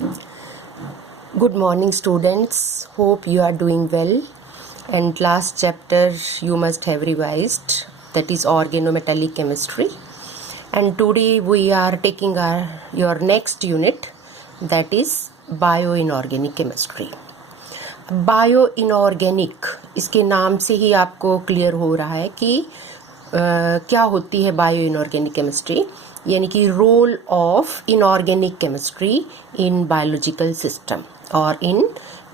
Good morning, students. Hope you are doing well. And last chapter you must have revised, that is organometallic chemistry. And today we are taking your next unit, that is bioinorganic chemistry. Bio inorganic, इसके नाम से ही आपको clear हो रहा है कि क्या होती है बायो इनऑर्गेनिक केमिस्ट्री, यानी कि role of inorganic chemistry in biological system और इन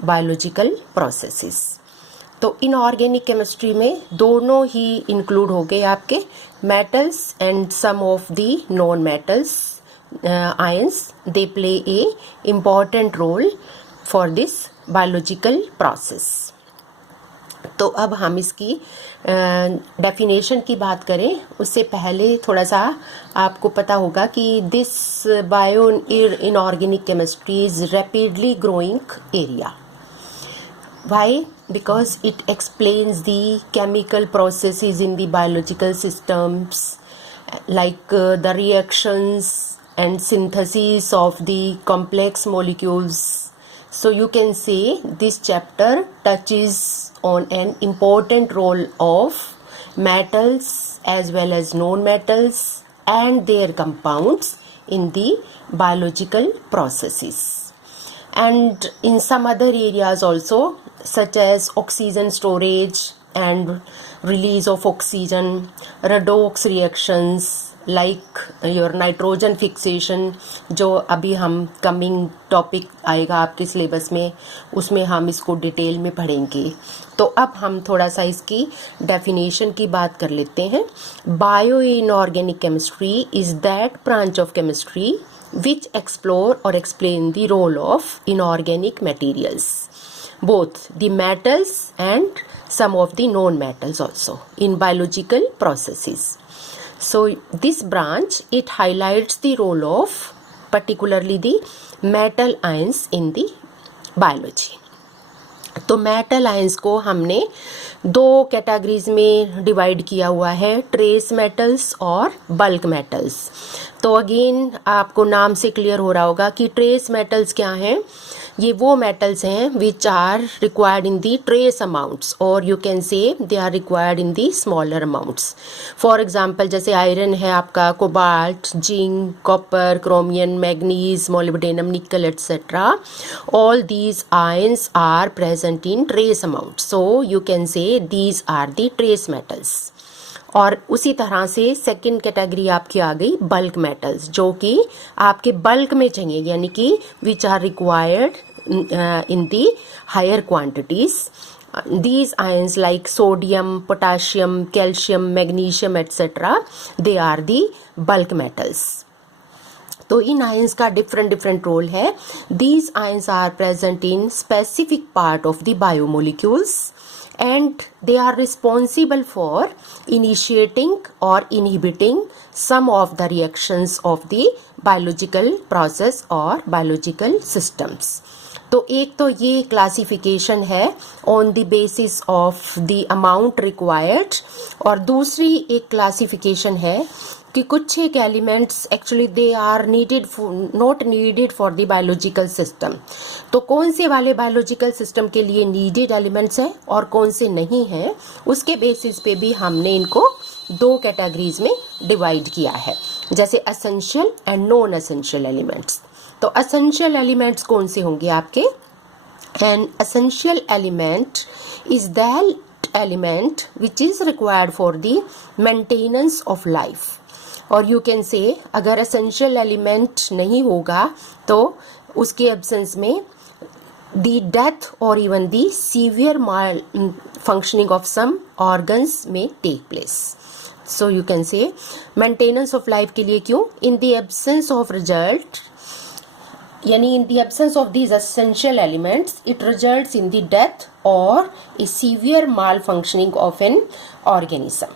बायोलॉजिकल प्रोसेसेस. तो इनऑर्गेनिक केमिस्ट्री में दोनों ही इंक्लूड हो गए आपके metals and some of the non metals ions. They play a important role for this biological process. तो अब हम इसकी डेफिनेशन की बात करें उससे पहले थोड़ा सा आपको पता होगा कि this bio inorganic chemistry is rapidly growing area. Why? Because it explains the chemical processes in the biological systems, like the reactions and synthesis of the complex molecules. So you can say this chapter touches on an important role of metals as well as non-metals and their compounds in the biological processes. And in some other areas also, such as oxygen storage and release of oxygen, redox reactions like your nitrogen fixation, जो अभी हम coming topic आएगा आपके syllabus में, उसमें हम इसको detail में पढ़ेंगे. तो अब हम थोड़ा सा इसकी डेफिनेशन की बात कर लेते हैं. Bio inorganic chemistry is that branch of chemistry which explore or explain the role of inorganic materials, both the metals and some of the non-metals also in biological processes. So this branch, it highlights the role of particularly the metal ions in the biology. तो metal ions को हमने दो categories में divide किया हुआ है, trace metals और bulk metals. तो अगेन आपको नाम से क्लियर हो रहा होगा कि ट्रेस मेटल्स क्या हैं. ये वो मेटल्स हैं which are required in the trace amounts, और you can say they are required in the smaller amounts. For example जैसे आयरन है आपका, cobalt, zinc, copper, chromium, manganese, molybdenum, nickel etcetera. All these ions are present in trace amount, so you can say these are the trace metals. और उसी तरह से second category आपकी आ गई bulk metals, जो कि आपके बल्क में चाहिए, यानी कि which are required in the higher quantities. These ions like sodium, potassium, calcium, magnesium etc. they are the bulk metals. तो इन आयंस का डिफरेंट रोल है. These ions are present in specific part of the biomolecules and they are responsible for initiating or inhibiting some of the reactions of the biological process or biological systems. तो एक तो ये classification है on the basis of the amount required, और दूसरी एक classification है कि कुछ एक elements actually they are needed not needed for the biological system. तो कौन से वाले बायोलॉजिकल सिस्टम के लिए नीडेड एलिमेंट्स हैं और कौन से नहीं हैं, उसके बेसिस पे भी हमने इनको दो कैटेगरीज में डिवाइड किया है, जैसे essential and non essential elements. तो एसेंशियल एलिमेंट्स कौन से होंगे आपके? An essential element is that element which is required for the maintenance of life. और यू कैन से अगर एसेंशियल एलिमेंट नहीं होगा तो उसके एब्सेंस में द डेथ और even the severe malfunctioning of some organs में take place. So you can say maintenance of life के लिए क्यों? In the absence of result, यानी in the absence of these essential elements, it results in the death or a severe malfunctioning of an organism.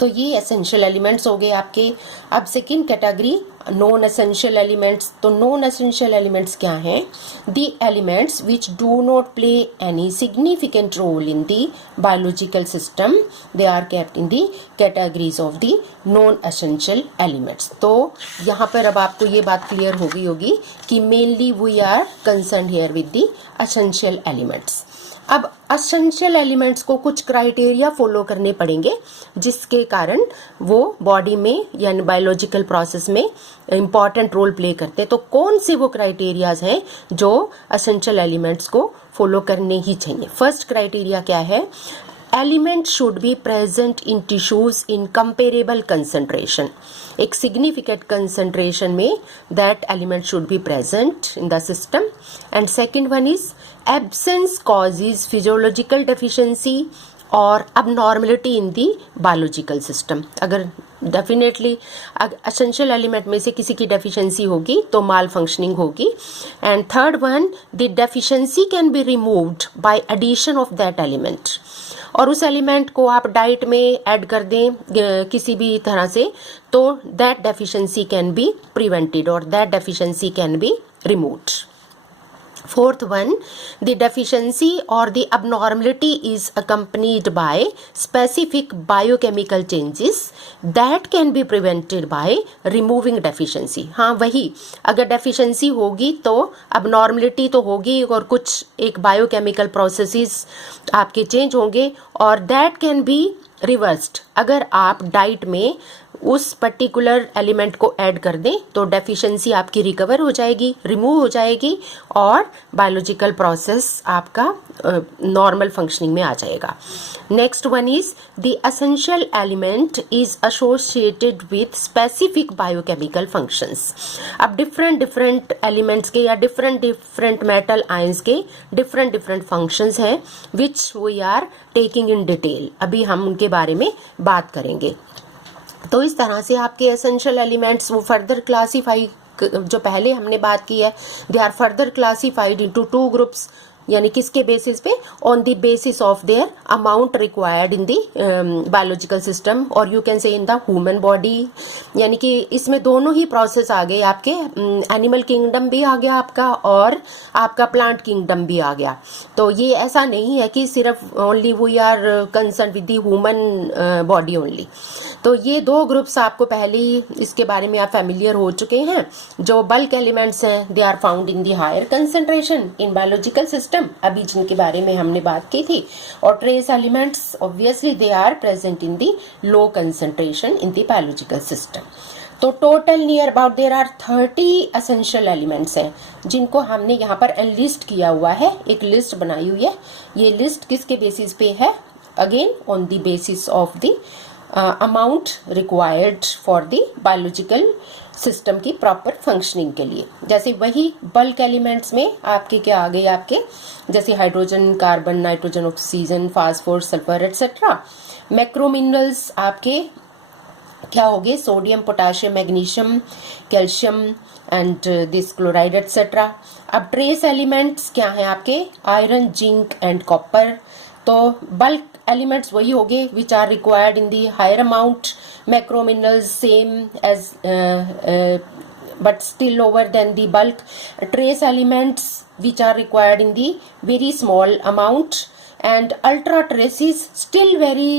तो ये essential elements हो गए आपके. अब second category non essential elements. तो non essential elements क्या हैं? The elements which do not play any significant role in the biological system, they are kept in the categories of the non essential elements. तो यहाँ पर अब आपको ये बात क्लियर हो गई होगी कि mainly we are concern here with the essential elements. अब एसेंशियल एलिमेंट्स को कुछ क्राइटेरिया फॉलो करने पड़ेंगे जिसके कारण वो बॉडी में यानी बायोलॉजिकल प्रोसेस में इम्पॉर्टेंट रोल प्ले करते हैं। तो कौन से वो क्राइटेरियाज हैं जो एसेंशियल एलिमेंट्स को फॉलो करने ही चाहिए? फर्स्ट क्राइटेरिया क्या है? Element should be present in tissues in comparable concentration. एक सिग्निफिकेंट कंसंट्रेशन में that element should be present in the system. And second one is absence causes physiological deficiency और abnormality in the biological system। अगर definitely essential element में से किसी की deficiency होगी तो माल फंक्शनिंग होगी। And third one, the deficiency can be removed by addition of that element. और उस एलिमेंट को आप डाइट में ऐड कर दें किसी भी तरह से तो that deficiency can be prevented और that deficiency can be removed. Fourth one, the deficiency or the abnormality is accompanied by specific biochemical changes that can be prevented by removing deficiency। हाँ वही, अगर डेफिशिएंसी होगी तो abnormality तो होगी और कुछ एक बायोकेमिकल प्रोसेसेस आपके चेंज होंगे और that can be reversed। अगर आप डाइट में उस पर्टिकुलर एलिमेंट को ऐड कर दें तो डेफिशिएंसी आपकी रिकवर हो जाएगी, रिमूव हो जाएगी और बायोलॉजिकल प्रोसेस आपका नॉर्मल फंक्शनिंग में आ जाएगा। Next one is the essential element is associated with specific biochemical functions. अब डिफरेंट एलिमेंट्स के या डिफरेंट मेटल आयंस के डिफरेंट फंक्शंस हैं which we are taking in detail. अभी हम उनके बारे में बात करेंगे। तो इस तरह से आपके एसेंशियल एलिमेंट्स वो फर्दर क्लासीफाई, जो पहले हमने बात की है, they are further classified into two groups. यानी किसके बेसिस पे? On the basis of their amount required in the biological system और you can say in the human body. यानी कि इसमें दोनों ही प्रोसेस आ गए आपके, एनिमल किंगडम भी आ गया आपका और आपका प्लांट किंगडम भी आ गया। तो ये ऐसा नहीं है कि सिर्फ only we are concern with the human body only. तो ये दो ग्रुप्स आपको पहले ही इसके बारे में आप फैमिलियर हो चुके हैं। जो बल्क एलिमेंट्स हैं they are found in the higher concentration in biological system, अभी जिनके बारे में हमने बात की थी। और trace elements obviously they are present in the low concentration in the biological system. तो total near about there are 30 essential elements हैं जिनको हमने यहाँ पर एनलिस्ट किया हुआ है, एक लिस्ट बनाई हुई है। ये लिस्ट किसके बेसिस पे है? Again on the basis of the amount required for the biological system की प्रॉपर फंक्शनिंग के लिए। जैसे वही बल्क एलिमेंट्स में आपके क्या आ गए? आपके जैसे hydrogen, carbon, nitrogen, oxygen, phosphorus, sulphur etcetera. Macro minerals आपके क्या हो गए? Sodium, potassium, magnesium, calcium and this chloride etcetera. अब ट्रेस एलिमेंट्स क्या हैं आपके? Iron, zinc and copper. तो बल्क एलिमेंट्स वही हो गए which are required in the higher amount. Macro minerals same as but still lower than the bulk. Trace elements which are required in the very small amount and ultra traces still very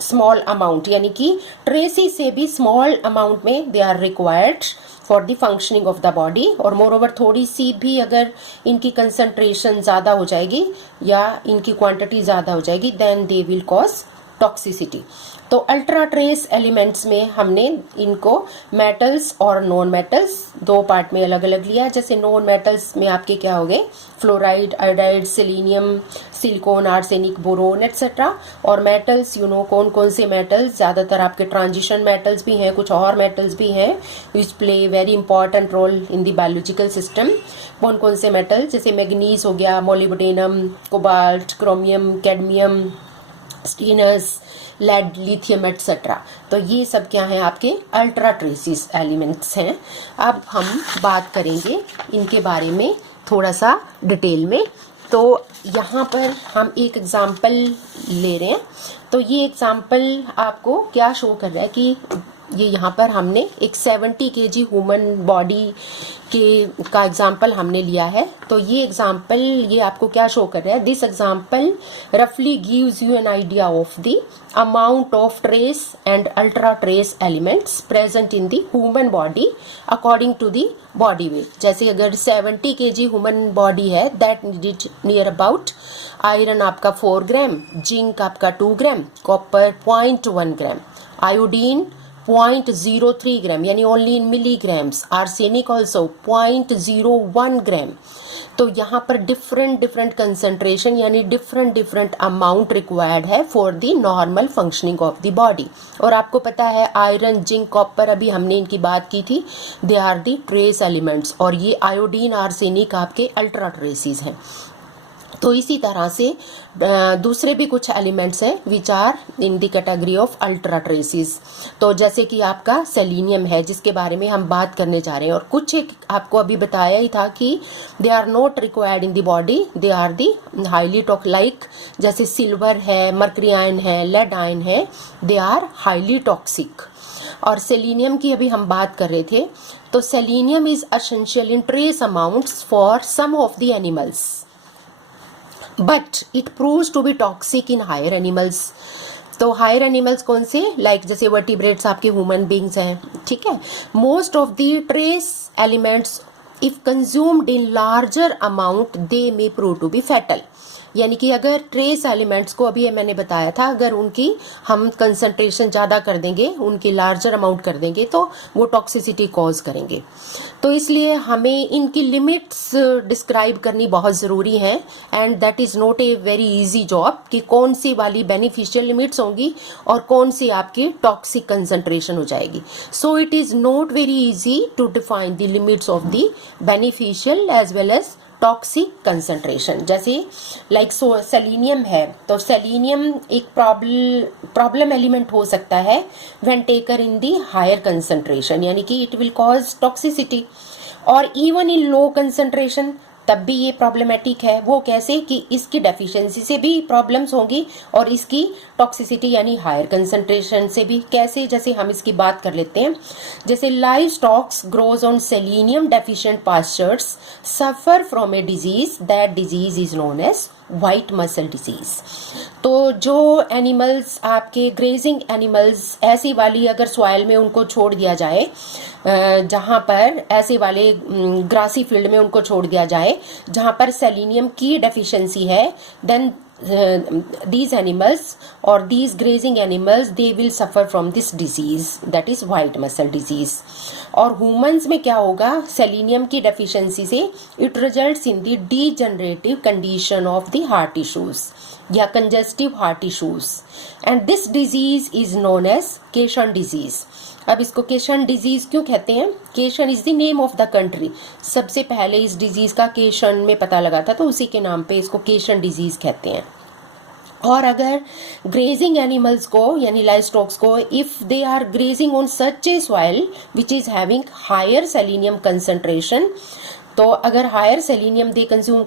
small amount, यानी कि traces से भी small amount में they are required for the functioning of the body। और moreover थोड़ी सी भी अगर इनकी concentration ज़्यादा हो जाएगी या इनकी quantity ज़्यादा हो जाएगी then they will cause toxicity. तो अल्ट्रा ट्रेस एलिमेंट्स में हमने इनको मेटल्स और नॉन मेटल्स दो पार्ट में अलग अलग लिया। जैसे नॉन मेटल्स में आपके क्या हो गए? Fluoride, iodide, selenium, silicon, arsenic, boron etcetera. और मेटल्स यू नो कौन कौन से मेटल्स? ज़्यादातर आपके ट्रांजिशन मेटल्स भी हैं, कुछ और मेटल्स भी हैं which play very important role in the biological system. कौन कौन से मेटल? जैसे मैग्नीज हो गया, molybdenum, cobalt, chromium, cadmium, stannous, lead, lithium etcetera. तो ये सब क्या है? आपके अल्ट्रा ट्रेसिस एलिमेंट्स हैं। अब हम बात करेंगे इनके बारे में थोड़ा सा डिटेल में। तो यहाँ पर हम एक एग्जाम्पल ले रहे हैं। तो ये एग्जाम्पल आपको क्या शो कर रहा है कि ये यहाँ पर हमने एक 70 kg ह्यूमन बॉडी का एग्जाम्पल हमने लिया है। तो ये एग्जाम्पल ये आपको क्या शो कर रहा है, दिस एग्जाम्पल रफली gives you an idea of the amount of trace and ultra trace elements present in the human body according to the body weight. जैसे अगर 70 kg ह्यूमन बॉडी है, that need near about iron आपका 4 ग्राम, zinc आपका 2 ग्राम, copper 0.1 ग्राम, iodine 0.03 ग्राम यानी only in milligrams, arsenic also 0.01 ग्राम। तो यहाँ पर different concentration यानी डिफरेंट अमाउंट रिक्वायर्ड है for the normal functioning of the body. और आपको पता है आयरन, जिंक, कॉपर अभी हमने इनकी बात की थी, they are the trace elements, और ये आयोडीन, आर्सेनिक आपके अल्ट्रा ट्रेसेस हैं। तो इसी तरह से दूसरे भी कुछ एलिमेंट्स हैं which are in the category of ultra traces. तो जैसे कि आपका सेलेनियम है जिसके बारे में हम बात करने जा रहे हैं, और कुछ एक आपको अभी बताया ही था कि they are not required in the body, they are the highly like जैसे सिल्वर है, मर्करी आयन है, लेड आयन है, दे आर हाईली टॉक्सिक। और सेलेनियम की अभी हम बात कर रहे थे, तो selenium is essential in trace amounts for some of the animals, but it proves to be toxic in higher animals. तो हायर एनिमल्स कौन से, लाइक जैसे वर्टिब्रेट्स आपके ह्यूमन बींग्स हैं, ठीक है। Most of the trace elements if consumed in larger amount they may prove to be fatal. यानी कि अगर ट्रेस एलिमेंट्स को अभी मैंने बताया था, अगर उनकी हम कंसंट्रेशन ज़्यादा कर देंगे, उनकी लार्जर अमाउंट कर देंगे तो वो टॉक्सिसिटी कॉज करेंगे। तो इसलिए हमें इनकी लिमिट्स डिस्क्राइब करनी बहुत ज़रूरी है, and that is not a very easy job कि कौन सी वाली बेनिफिशियल लिमिट्स होंगी और कौन सी आपकी टॉक्सिक कंसंट्रेशन हो जाएगी। So it is not very easy to define the limits of the beneficial as well as toxic concentration. जैसे लाइक सेलेनियम है, तो सेलेनियम एक प्रॉब्लम एलिमेंट हो सकता है when taken in the higher concentration, यानी कि इट विल कॉज टॉक्सिसिटी। और इवन इन लो कंसंट्रेशन तब भी ये प्रॉब्लमेटिक है। वो कैसे कि इसकी डेफिशिएंसी से भी प्रॉब्लम्स होंगी और इसकी टॉक्सिसिटी यानी हायर कंसंट्रेशन से भी। कैसे, जैसे हम इसकी बात कर लेते हैं, जैसे live stocks grows on selenium deficient pastures suffer from a disease, that disease is known as white muscle disease. तो जो एनिमल्स आपके ग्रेजिंग एनिमल्स ऐसी वाली अगर सॉइल में उनको छोड़ दिया जाए, जहाँ पर ऐसे वाले ग्रासी फील्ड में उनको छोड़ दिया जाए जहाँ पर सेलेनियम की डेफिशिएंसी है, then these animals or these grazing animals they will suffer from this disease, that is white muscle disease. और humans में क्या होगा, सेलेनियम की डेफिशिएंसी से it results in the degenerative condition of the heart tissues या congestive heart tissues, and this disease is known as cation disease. अब इसको केशन disease क्यों कहते हैं? केशन is the name of the country. सबसे पहले इस डिजीज का केशन में पता लगा था, तो उसी के नाम पे इसको केशन डिजीज कहते हैं। और अगर ग्रेजिंग एनिमल्स को यानी लाइव स्टॉक्स को, if they are grazing on such a soil which is having higher selenium concentration, तो अगर हायर सेलेनियम दे कंज्यूम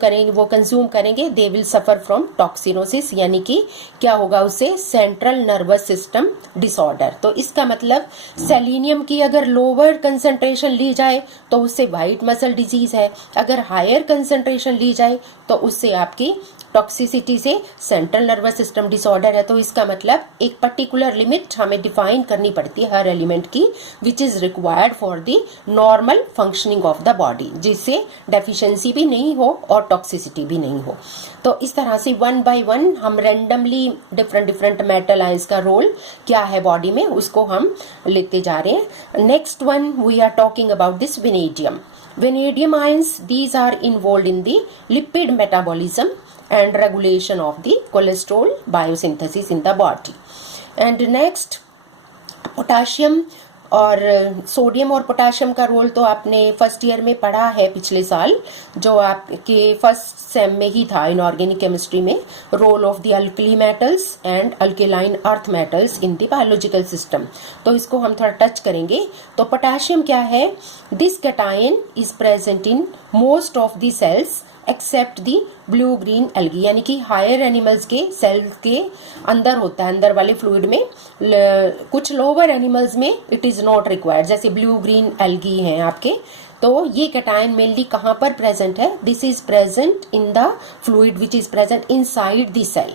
करेंगे दे विल सफर फ्रॉम टॉक्सिनोसिस, यानी कि क्या होगा उससे, सेंट्रल नर्वस सिस्टम डिसऑर्डर। तो इसका मतलब सेलेनियम की अगर लोअर कंसंट्रेशन ली जाए तो उससे व्हाइट मसल डिजीज है, अगर हायर कंसंट्रेशन ली जाए तो उससे आपकी टॉक्सिसिटी से सेंट्रल नर्वस सिस्टम डिसऑर्डर है। तो इसका मतलब एक पर्टिकुलर लिमिट हमें डिफाइन करनी पड़ती है हर एलिमेंट की, which is required for the normal functioning of the body, जिससे डेफिशिएंसी भी नहीं हो और टॉक्सिसिटी भी नहीं हो। तो इस तरह से वन बाय वन हम रैंडमली डिफरेंट मेटल आयंस का रोल क्या है बॉडी में उसको हम लेते जा रहे हैं। Next one we are talking about this vanadium. Vanadium ions, these are involved in the lipid metabolism and regulation of the cholesterol biosynthesis in the body. And next, potassium और सोडियम और potassium का role तो आपने first year में पढ़ा है पिछले साल, जो आपके फर्स्ट सेम में ही था इनऑर्गेनिक केमिस्ट्री में, role of the alkali metals and alkaline earth metals in the biological system. तो इसको हम थोड़ा टच करेंगे। तो पोटाशियम क्या है, this cation is present in most of the cells except the blue green algae, यानी कि हायर एनिमल्स के सेल के अंदर होता है, अंदर वाले फ्लूइड में। कुछ लोअर एनिमल्स में इट इज नॉट रिक्वायर्ड, जैसे ब्लू ग्रीन एल्गी हैं आपके। तो ये कैटायन मेनली कहाँ पर प्रेजेंट है? This is present in the fluid which is present inside the cell.